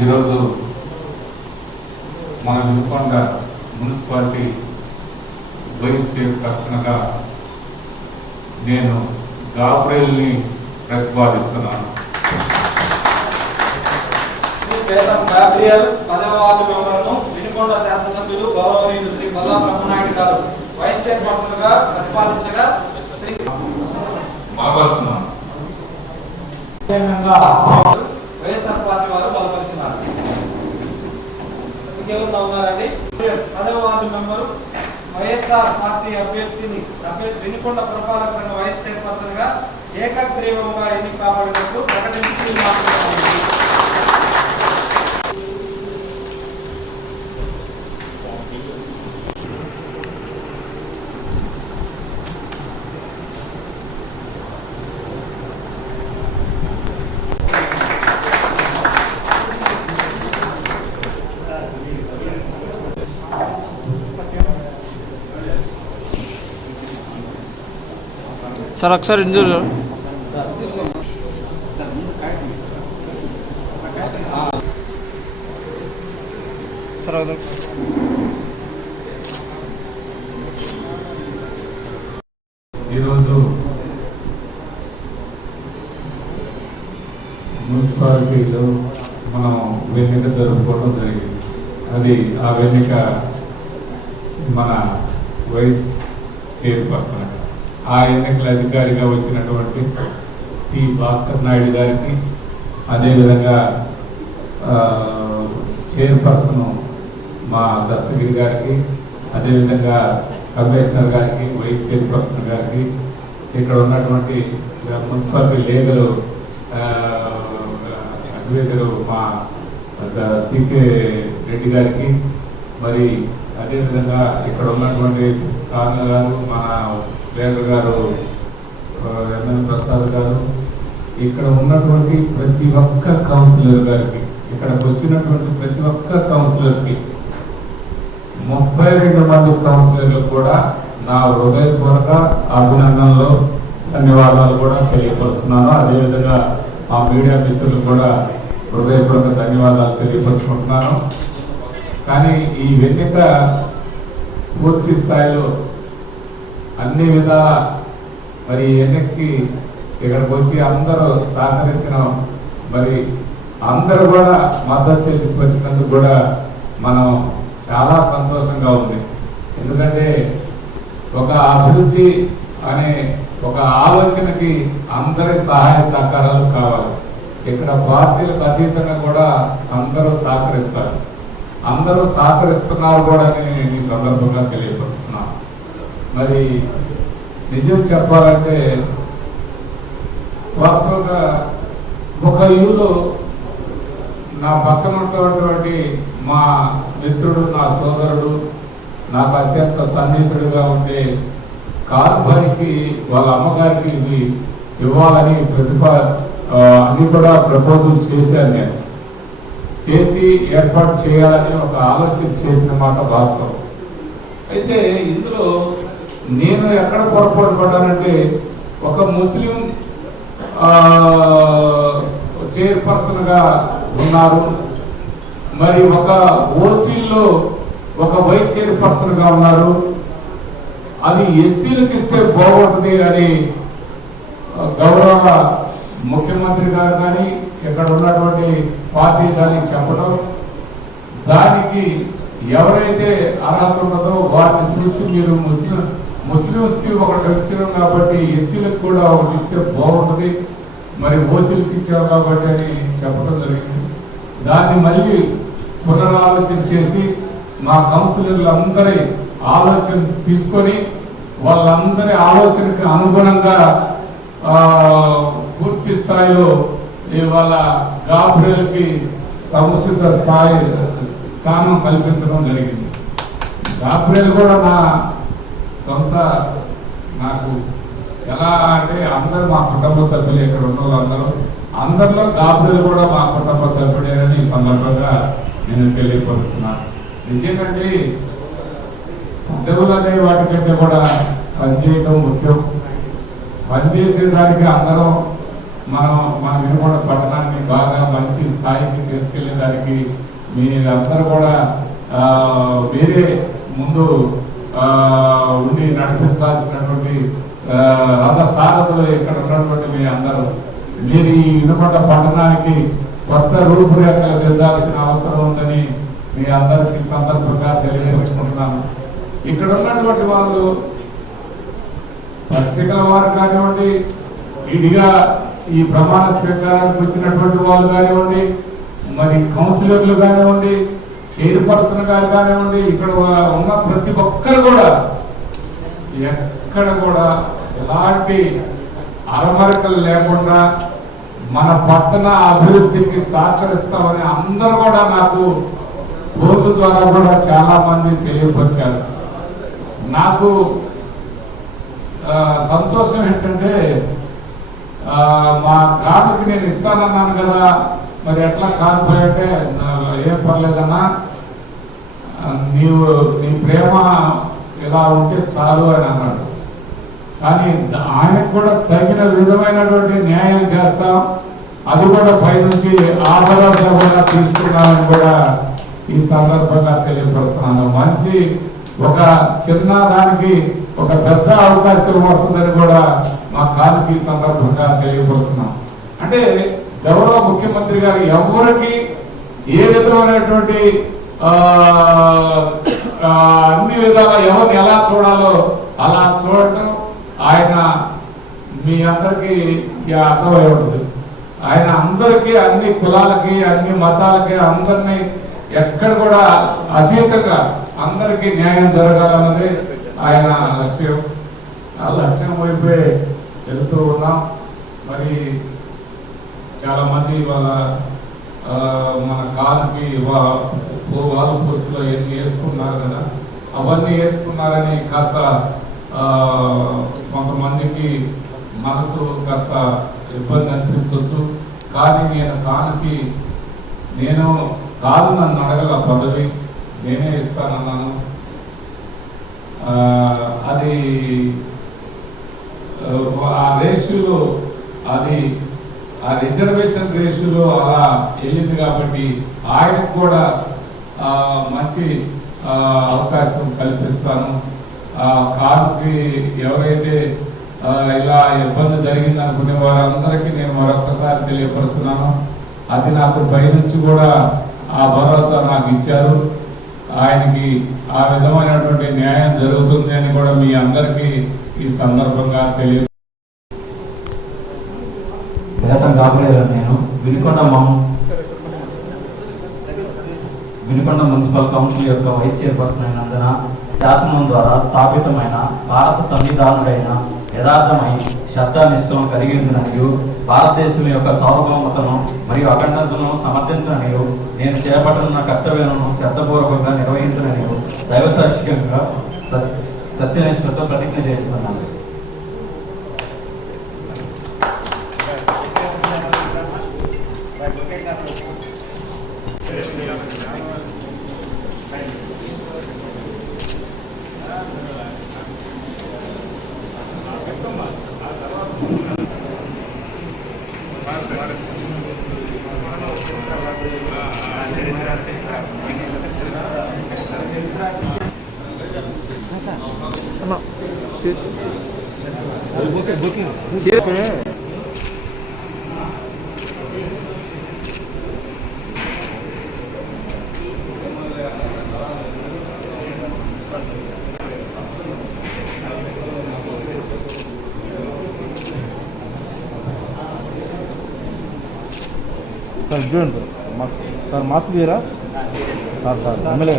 ఈరోజు మన Vinukonda municipality vice చైర్పర్సన్గా నేను గాబ్రియల్ని ప్రతిపాదిస్తున్నాను. గాబ్రియల్ 10వ వార్డు మెంబర్ను వినుకొండ శాసనసభ్యులు గౌరవనీయులు శ్రీ కొల్లా బ్రహ్మనాయుడు గారు వైస్ చైర్పర్సన్గా ప్రతిపాదించగా శ్రీ మాట్లాడుతున్నాను. వైఎస్ఆర్ పార్టీ వారు బలపరిచినారు. ఇంకెవరు ఉన్నారండి? 10వ వార్డు మెంబరు వైఎస్ఆర్ పార్టీ అభ్యర్థి వినుకొండ పురపాలక సంఘ వైస్ చైర్పర్సన్ గా ఏకగ్రీవంగా ఎన్నిక కాబడినట్లు ప్రకటించి మాట్లాడుతున్నారు. सर अक्सर इंजूर सर ఈరోజు మున్సిపాలిటీలో మనం వెన్నిక జరుపుకోవడం జరిగింది. అది ఆ వెన్నిక మన వైస్ చైర్పర్సన్ ఆ ఎన్నికల అధికారిగా వచ్చినటువంటి టి భాస్కర్ నాయుడు గారికి, అదేవిధంగా చైర్పర్సన్ మా దస్తగిరి గారికి, అదేవిధంగా కమిషనర్ గారికి, వైస్ చైర్పర్సన్ గారికి, ఇక్కడ ఉన్నటువంటి మున్సిపాలిటీ లీగల్ అడ్వైజరు మా సికే రెడ్డి గారికి, మరి అదేవిధంగా ఇక్కడ ఉన్నటువంటి కారణ గారు, మన లీడర్ గారు ఎంఎన్ ప్రసాద్ గారు, ఇక్కడ ఉన్నటువంటి ప్రతి ఒక్క కౌన్సిలర్ గారికి, ఇక్కడికి వచ్చినటువంటి ప్రతి ఒక్క కౌన్సిలర్కి 32 మంది కౌన్సిలర్లకు కూడా నా హృదయపూర్వక అభినందనలు, ధన్యవాదాలు కూడా తెలియపరుస్తున్నాను. అదేవిధంగా మా మీడియా మిత్రులకు కూడా హృదయపూర్వక ధన్యవాదాలు తెలియపరుచుకుంటున్నాను. కానీ ఈ వెన్నిక పూర్తి స్థాయిలో అన్ని విధాల మరి ఎన్నికకి ఇక్కడికి వచ్చి అందరూ సహకరించిన, మరి అందరూ కూడా మద్దతు తెలియపరిచినందుకు కూడా మనం చాలా సంతోషంగా ఉంది. ఎందుకంటే ఒక అభివృద్ధి అనే ఒక ఆలోచనకి అందరి సహాయ సహకారాలు కావాలి. ఇక్కడ పార్టీలకు అతీతంగా కూడా అందరూ సహకరించాలి. అందరూ సహకరిస్తున్నారు కూడా నేను ఈ సందర్భంగా తెలియపరుస్తున్నాను. మరి నిజం చెప్పాలంటే వాస్తవంగా ఒక యూలో నా పక్కన ఉన్నటువంటి మా మిత్రుడు, నా సోదరుడు, నాకు అత్యంత సన్నిహితుడిగా ఉండే కార్బాయికి వాళ్ళ అమ్మగారికి ఇవి ఇవ్వాలని అన్ని కూడా ప్రపోజల్ చేశాను. నేను చేసి ఏర్పాటు చేయాలని ఒక ఆలోచన చేసిన మాట వాస్తవం. అయితే ఇందులో నేను ఎక్కడ పొరపాటు పడ్డానంటే, ఒక ముస్లిం చైర్పర్సన్గా ఉన్నారు, మరి ఒక ఓసీలో ఒక వైస్ చైర్పర్సన్గా ఉన్నారు. అది ఎస్సీలకు ఇస్తే బాగుంటుంది అని గౌరవ ముఖ్యమంత్రి గారు కానీ ఇక్కడ ఉన్నటువంటి పార్టీ కానీ చెప్పడం, దానికి ఎవరైతే అర్హత ఉన్నదో వారిని చూసి మీరు ముస్లిమ్స్కి ఒకటి ఇచ్చారు కాబట్టి ఎస్సీలకు కూడా ఒకటి ఇస్తే బాగుంటుంది, మరి ఓసీలకు ఇచ్చారు కాబట్టి అని చెప్పడం జరిగింది. దాన్ని మళ్ళీ పునరాలోచన చేసి మా కౌన్సిలర్లందరి ఆలోచన తీసుకొని వాళ్ళందరి ఆలోచనకి అనుగుణంగా పూర్తి స్థాయిలో ఇవాళ గాబ్రియల్కి సముచిత స్థానం కల్పించడం జరిగింది. గాబ్రియల్ కూడా నా సొంత, నాకు ఎలా అంటే అందరూ మా కుటుంబ సభ్యులు, ఇక్కడ ఉన్న వాళ్ళందరూ, అందరిలో గాబ్రియల్ కూడా మా కుటుంబ సభ్యుడేనని ఈ సందర్భంగా నేను తెలియపరుస్తున్నాను. నిజంగాండి పదవులు అనే వాటికంటే కూడా పనిచేయడం ముఖ్యం. పనిచేసేదానికి అందరం మన వినుకొండ పట్టణాన్ని బాగా మంచి స్థాయికి తీసుకెళ్లేదానికి మీరందరూ కూడా వేరే ముందు ఉండి నడిపించాల్సినటువంటి రథసారథులు ఇక్కడ ఉన్నటువంటి మీ అందరూ మీరు ఈ వినుకొండ పట్టణానికి కొత్త రూపురేఖలు దిద్దాల్సిన అవసరం ఉందని మీ అందరికీ సందర్భంగా తెలియజేసుకుంటున్నాను. ఇక్కడ ఉన్నటువంటి వాళ్ళు పత్రికల వారు కానివ్వండి, ఇదిగా ఈ ప్రమాణ స్వీకారానికి వచ్చినటువంటి వాళ్ళు కానివ్వండి, మరి కౌన్సిలర్లు కానివ్వండి, చైర్పర్సన్ గారు కానివ్వండి, ఇక్కడ ఉన్న ప్రతి ఒక్కరు కూడా ఎక్కడ కూడా ఎలాంటి అరమరికలు లేకుండా మన పట్టణ అభివృద్ధికి సహకరిస్తామని అందరూ కూడా నాకు ఫోన్ల ద్వారా కూడా చాలా మంది తెలియపరిచారు. నాకు సంతోషం ఏంటంటే మా కార్డుకి నేను ఇస్తానన్నాను కదా, మరి ఎట్లా కానిపోయాటే ఏం పర్లేదన్నా, నీ ప్రేమ ఇలా ఉంటే చాలు అని అన్నాడు. కానీ ఆయనకు కూడా తగిన విధమైనటువంటి న్యాయం చేస్తాం, అది కూడా పైనుంచి ఆధారంగా కూడా తీసుకున్నామని కూడా ఈ సందర్భంగా తెలియపడుతున్నాను. మంచి ఒక చిన్న దానికి ఒక పెద్ద అవకాశం వస్తుందని కూడా మా కాలుకి ఈ సందర్భంగా తెలియపడుతున్నాం. అంటే గౌరవ ముఖ్యమంత్రి గారు ఎవరికి ఏ విధమైనటువంటి అన్ని విధాల ఎవరిని ఎలా చూడాలో అలా చూడటం ఆయన మీ అందరికీ అర్థమై ఉంటుంది. ఆయన అందరికీ అన్ని కులాలకి అన్ని మతాలకి అందరినీ ఎక్కడ కూడా అతీతంగా అందరికీ న్యాయం జరగాలన్నది ఆయన లక్ష్యం. ఆ లక్ష్యం వైపే వెళ్తూ ఉన్నాం. మరి చాలా మంది వాళ్ళ మన కాలుకి వాళ్ళు పోస్టులో ఎన్ని వేసుకున్నారు కదా, అవన్నీ వేసుకున్నారని కాస్త కొంతమందికి మనసు కాస్త ఇబ్బంది అనిపించవచ్చు. కానీ నేను కాదు నన్ను అడగల పదవి నేనే ఇస్తానన్నాను. అది ఆ రేషియోలో ఆ రిజర్వేషన్ రేషియోలో అలా వెళ్ళింది కాబట్టి ఆయనకు కూడా మంచి అవకాశం కల్పిస్తాను. కారుకి ఎవరైతే ఇలా ఇబ్బంది జరిగింది అనుకునే వారందరికీ నేను మరొకసారి తెలియపరుస్తున్నాను. అది నాకు పైనుంచి కూడా ఆ భరోసా నాకు ఇచ్చారు. ఆయనకి ఆ విధమైనటువంటి న్యాయం జరుగుతుంది అని కూడా మీ అందరికీ ఈ సందర్భంగా తెలియ. నేను వినుకొండ మున్సిపల్ కౌన్సిల్ యొక్క వైస్ చైర్పర్సన్ అయినందున శాసనం ద్వారా స్థాపితమైన భారత సంవిధానుడైన యథార్థమై శబ్దానిష్టం కలిగి ఉందనియు భారతదేశం యొక్క సార్వభౌమతను మరియు అఖండతను సమర్థించననియు నేను చేపట్టనున్న కర్తవ్యాలను శ్రద్ధపూర్వకంగా నిర్వహించననియు దైవసాక్షికంగా సత్యనిష్టతో ప్రతిజ్ఞ చేస్తున్నాను. సార్ చూడండి సార్ మాస్క్ తీయరా సార్ ఎమ్మెల్యే